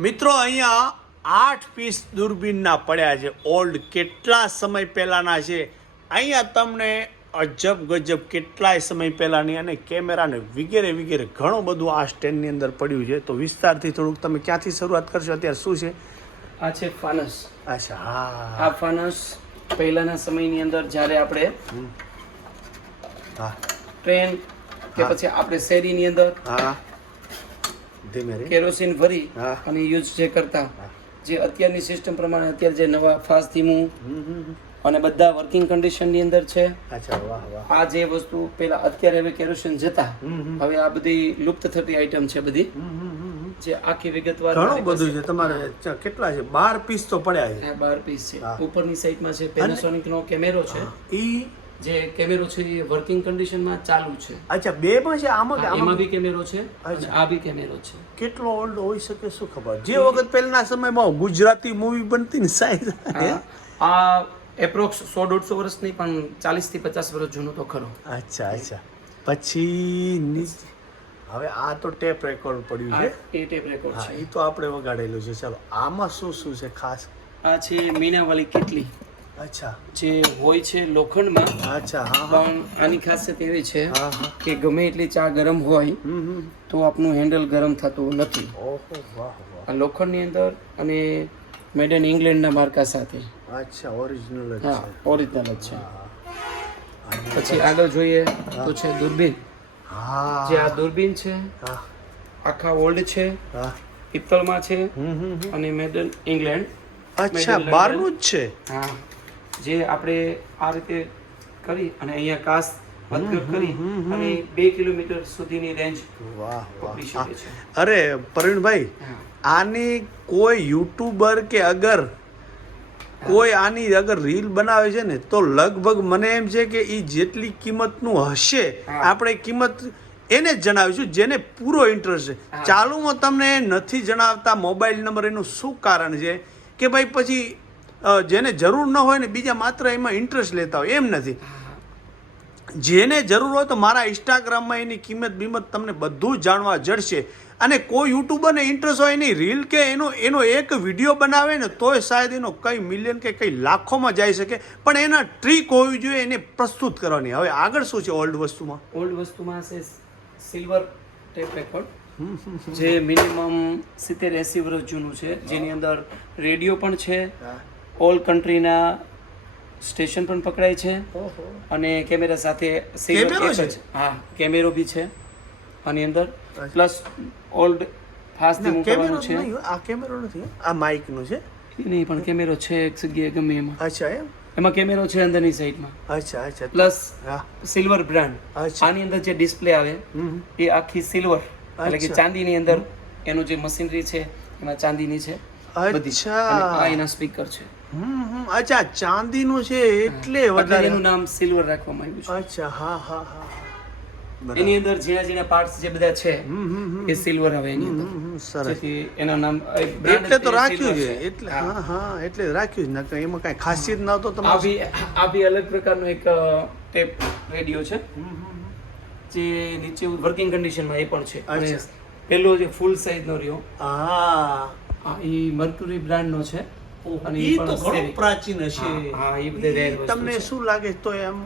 મિત્રો અહીંયા 8 પીસ દૂરબીનના પડ્યા છે. ઓલ્ડ કેટલા સમય પહેલાંના છે. અહીંયા તમને અજબ ગજબ કેટલાય સમય પહેલાંની અને કેમેરાને વગેરે વગેરે ઘણું બધું આ સ્ટેન્ડની અંદર પડ્યું છે. તો વિસ્તારથી થોડુંક તમે ક્યાંથી શરૂઆત કરશો? અત્યારે શું છે? આ છે ફાનસ. અચ્છા, હા. આ ફાનસ પહેલાના સમયની અંદર જ્યારે આપણે હા ટ્રેન કે પછી આપણે શેરીની અંદર હા ધીમે રે કેરોસીન ભરી હા. અને યુઝ જે કરતા, જે અત્યારની સિસ્ટમ પ્રમાણે અત્યારે જે નવા ફાસ્ટ ધીમું અને બધા વર્કિંગ કન્ડિશનની અંદર છે. અચ્છા, વાહ વાહ. આ જે વસ્તુ પહેલા, અત્યારે હવે કેરોસીન જતા, હવે આ બધી લુપ્ત થતી આઈટમ છે બધી, જે આખી વિગતવાર ઘણું બધું છે તમારે. કેટલા છે? 12 પીસ તો પડ્યા છે. 12 પીસ છે. ઉપરની સાઈડમાં છે પેનાસોનિક નો કેમેરો છે. ઈ જે કેમેરો છે એ વર્કિંગ કન્ડિશનમાં ચાલુ છે. અચ્છા, બે પણ છે. આમાં એમાં બી કેમેરો છે અને આ બી કેમેરો છે. કેટલો ઓલ્ડ હોઈ શકે શું ખબર? જે વખત પહેલાના સમયમાં ગુજરાતી મૂવી બનતી ને સાઈઝ. આ એપ્રોક્સ 100-150 વર્ષ નહીં, પણ 40 થી 50 વર્ષ જૂનું તો ખરો. અચ્છા અચ્છા. પછી હવે આ તો ટેપ રેકોર્ડ પડ્યું છે. એ ટેપ રેકોર્ડ હા, છે. એ તો આપણે વગાડેલું છે. ચાલો, આમાં શું શું છે ખાસ? આ છે મીનાવાળી કેટલી, અચ્છા જે હોય છે લોખંડમાં. અચ્છા, હા હા પણ આની ખાસિયત એવી છે હા હા. કે ગમે એટલી ચા ગરમ હોય તો આપણું હેન્ડલ ગરમ થતું નથી. ઓહો, વાહ વાહ. આ લોખંડની અંદર અને મેડ ઇન ઇંગ્લેન્ડના માર્કા સાથે. અચ્છા, ઓરિજિનલ જ હા, છે. ઓરિજિનલ જ છે. હા પછી આગળ જોઈએ તો છે દૂરબીન. હા જે આ દૂરબીન છે હા આખા ઓલ્ડ છે, હા. પિત્તળમાં છે અને મેડ ઇન ઇંગ્લેન્ડ. અચ્છા, બહારનું જ છે. હા, જે આપણે આ રીતે કરી અને અહીંયા કાસ વધઘટ કરી અને 2 કિલોમીટર સુધીની રેન્જ વાહ પકડી વાહ. શકે છે. અરે પ્રવીણભાઈ, હા. આની કોઈ યુટ્યુબર કે અગર કોઈ આની અગર રીલ બનાવે છે ને, તો લગભગ મને એમ છે કે એ જેટલી કિંમતનું હશે, હા. આપણે કિંમત એને જ જણાવીશું જેને પૂરો ઇન્ટરેસ્ટ છે. હા. ચાલુમાં તમને નથી જણાવતા મોબાઈલ નંબર. એનું શું કારણ છે કે ભાઈ પછી જેને જરૂર ન હોય ને બીજા માત્ર એમાં ઇન્ટરેસ્ટ લેતા હોય, એમ નથી. જેને જરૂર હોય તો મારા ઇન્સ્ટાગ્રામમાં એની કિંમત બીમત તમને બધું જ જાણવા જડશે. અને કોઈ યુટ્યુબરને ઇન્ટરેસ્ટ હોય એની રીલ કે એનો એક વિડીયો બનાવે ને તોય શાયદ એનો કઈ મિલિયન કે કઈ લાખોમાં જઈ શકે, પણ એના ટ્રીક હોવી જોઈએ એને પ્રસ્તુત કરવાની. હવે આગળ શું છે ઓલ્ડ વસ્તુમાં? ઓલ્ડ વસ્તુમાં છે સિલ્વર ટેપ રેકોર્ડ, જે મિનિમમ 70-80 વર્ષ જૂનું છે, જેની અંદર રેડિયો પણ છે, ઓલ કન્ટ્રીના સ્ટેશન પણ પકડાય છે અને કેમેરા સાથે સિલ્વર કેમેરો છે? હા, કેમેરો બી છે આની અંદર. પ્લસ ઓલ્ડ ફાસ્ટ ધીમું કેમેરો કરવાનું છે. નહીં, આ કેમેરો નથી, આ માઇકનો છે. એ નહીં, પણ કેમેરો છે એક જગ્યાએ ગમે એમાં. અચ્છા, એમ. એમાં કેમેરો છે અંદરની સાઈડમાં. અચ્છા અચ્છા. પ્લસ હા. Silver brand. અચ્છા. આની અંદર જે ડિસ્પ્લે આવે એ આખી સિલ્વર, એટલે કે અચ્છા. ચાંદીની અંદર એનું જે મશીનરી છે એમાં ચાંદીની છે બધી. અચ્છા. અને આ એના સ્પીકર છે. અચ્છા, ચાંદીનું છે એટલે એટલે વધારે. એનું નામ સિલ્વર રાખવામાં આવ્યું અચ્છા, હા હા હા. છે. એની અંદર ઝીણા ઝીણા પાર્ટ્સ જે બધા છે એ સિલ્વર આવે એની અંદર. સરસ. જેથી એનું નામ એક brand એટલે તો એ રાખ્યું silver છે. એટલે હા હા, એટલે રાખ્યું છે. નકર એમાં કઈ ખાસિયત ન તો આ તમે. બી અલગ પ્રકારનો એક ટેપ રેડિયો છે, જે નીચે વર્કિંગ કન્ડિશનમાં એ પણ છે. અને અચ્છા. પેલો જે ફૂલ સાઈઝનો રહ્યો, હા, એ મર્ક્યુરી બ્રાન્ડનો છે. અને ઈ એ તો પણ ઘણું સેરી. પ્રાચીન હશે. હા, એ બધે rare વસ્તુ તમને છે. શું લાગે તો એમ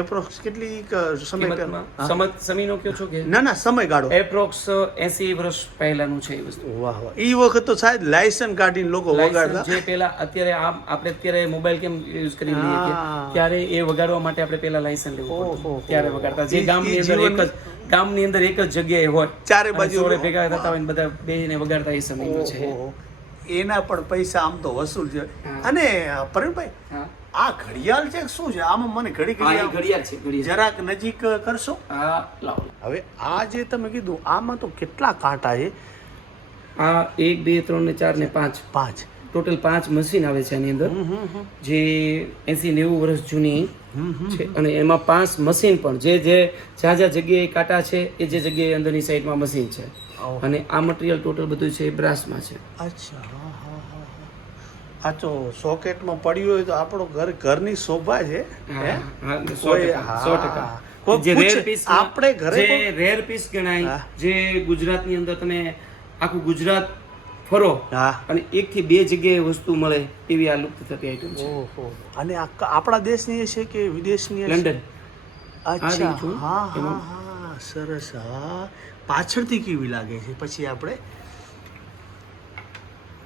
એપ્રોક્સ કેટલી સમય કિંમતમાં પહેલા? સમયનો કયો છો કે ના ના, સમયગાળો. એપ્રોક્સ 80 વર્ષ પહેલાનું છે એ વસ્તુ. વાહ વાહ. ઈ વખત તો શાયદ લાયસન્સ કાઢીને લોકો વગાડતા. જે પેલા અત્યારે આપણે અત્યારે મોબાઈલ કેમ યુઝ કરી લઈએ કે હા. ત્યારે એ વગાડવા માટે આપણે પેલા લાયસન્સ લેવું ઓહો, પડતું. ત્યારે વગાડતા. જે ઈ ગામની અંદર જીવન- ગામની અંદર એક જ જગ્યાએ હોય, ચારે અને બાજુ સોળે ભેગા થતા હોય ને બધા બેસીને વગાડતા એ સમયનો છે. ઓહો. એના પણ પૈસા આમ તો વસૂલ છે. હા. અને પ્રવીણભાઈ, હા, આ ઘડિયાળ છે કે શું છે? આમાં મને ઘડી આ એ ઘડી ઘડિયાળ છે, ઘડિયાળ. જરાક નજીક કરશો. હા, લાવો. હવે આ જે તમે કીધું આમાં તો કેટલા કાંટા છે? આ 1 2 3 ને 4 ને 5 5. ટોટલ 5 મશીન આવે છે આની અંદર, જે 80-90 વર્ષ જૂની છે. અને એમાં 5 મશીન પણ જે જ્યાં જ્યાં જગ્યાએ કાંટા છે એ જે જગ્યાએ અંદરની સાઈડમાં મશીન છે. ઓહો. અને આ મટીરિયલ ટોટલ બધું છે એ બ્રાસમાં છે. અચ્છા, હા હા હા હા. આ તો સોકેટમાં પડ્યું હોય તો આપણો ઘરની શોભા છે. હે? હા, 100%, હા. 100%. કોઈ જે પૂછે, રેર પીસ, આપણે ઘરે જે રેર પીસ ગણાય, હા. જે ગુજરાતની અંદર તમે આખું ગુજરાત ફરો હા અને 1 થી 2 જગ્યાએ વસ્તુ મળે એવી આ લુપ્ત થતી આઈટમ છે. ઓહો અને આ આપણા દેશની છે કે વિદેશની છે? લંડન. અચ્છા રહી છું. હા હા એમાં- હા સરસ હા પાછળથી કેવી લાગે છે પછી આપણે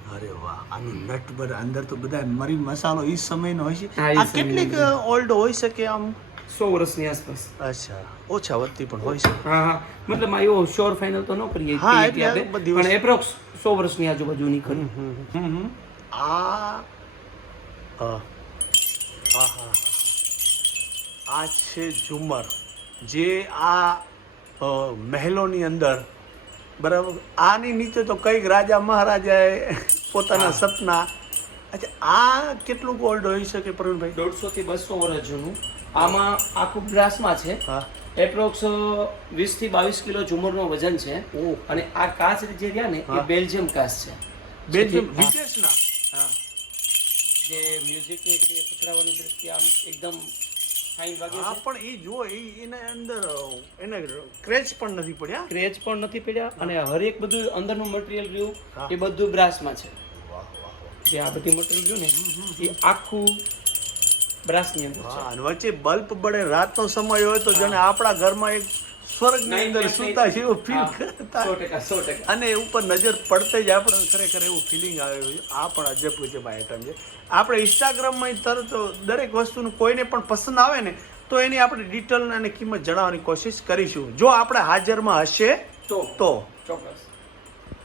અરે વાહ આનું નટ બર અંદર તો બધા મરી મસાલો એ સમયનો હોય છે હા, એ આ સમયનો કેટલીક બધું. ઓલ્ડ હોઈ શકે આમ 100 વર્ષની આસપાસ. અચ્છા ઓછા વધતી પણ હોઈ શકે હા હા મતલબ માં એવો શ્યોર ફાઇનલ તો ન કરીએ હા, કે એટલે આપણે, બધી પણ વસ્તુ- એપ્રોક્સ 100 વર્ષની આજુબાજુની ખરી. આ હા હા હા આ છે ઝુમર જે આ મહેલોની અંદર બરાબર આની નીચે તો કઈક રાજા મહારાજાએ પોતાના હા. સપના અચ્છા આ કેટલું ગોલ્ડ હોઈ શકે પ્રવીણભાઈ 150 થી 200 વર્ષ જૂનું. આમાં આખું ગ્લાસમાં છે. હા એપ્રોક્સ 20 થી 22 કિલો ઝુમરનું વજન છે. ઓહ. અને આ કાચ જે રહ્યા ને હા. એ બેલ્જિયમ કાચ છે. બેલ્જિયમ હા. વિદેશના હા. જે મ્યુઝિકની રીતે પકડાવવાની દ્રષ્ટિએ આમ એકદમ ફાઇન વાગે હા છે. પણ એ જુઓ એના અંદર એને ક્રેચ પણ નથી પડ્યા ક્રેચ પણ નથી પડ્યા અને હરેક બધું અંદરનું મટીરિયલ હા. રહ્યું એ બધું બ્રાસમાં છે. વાહ વાહ વાહ જે આ બધી મટીરિયલ રહ્યું ને એ આખું બ્રાસની અંદર છે. હા અને વચ્ચે બલ્બ બળે રાતનો સમય હોય તો જાણે આપણા ઘરમાં એક સ્વર્ગની અંદર સુતા જેવું ફીલ કરતા 100%. અને ઉપર નજર પડતે જ આપણે ખરેખર એવું ફિલિંગ આવે છે આ પણ અજબ ગજબ આઈટમ છે આપણે ઇન્સ્ટાગ્રામમાં તરત દરેક વસ્તુનું કોઈને પણ પસંદ આવે ને તો એની આપણે ડિટેલ અને કિંમત જણાવવાની કોશિશ કરીશું જો આપણે હાજરમાં હશે તો તો ચોક્કસ.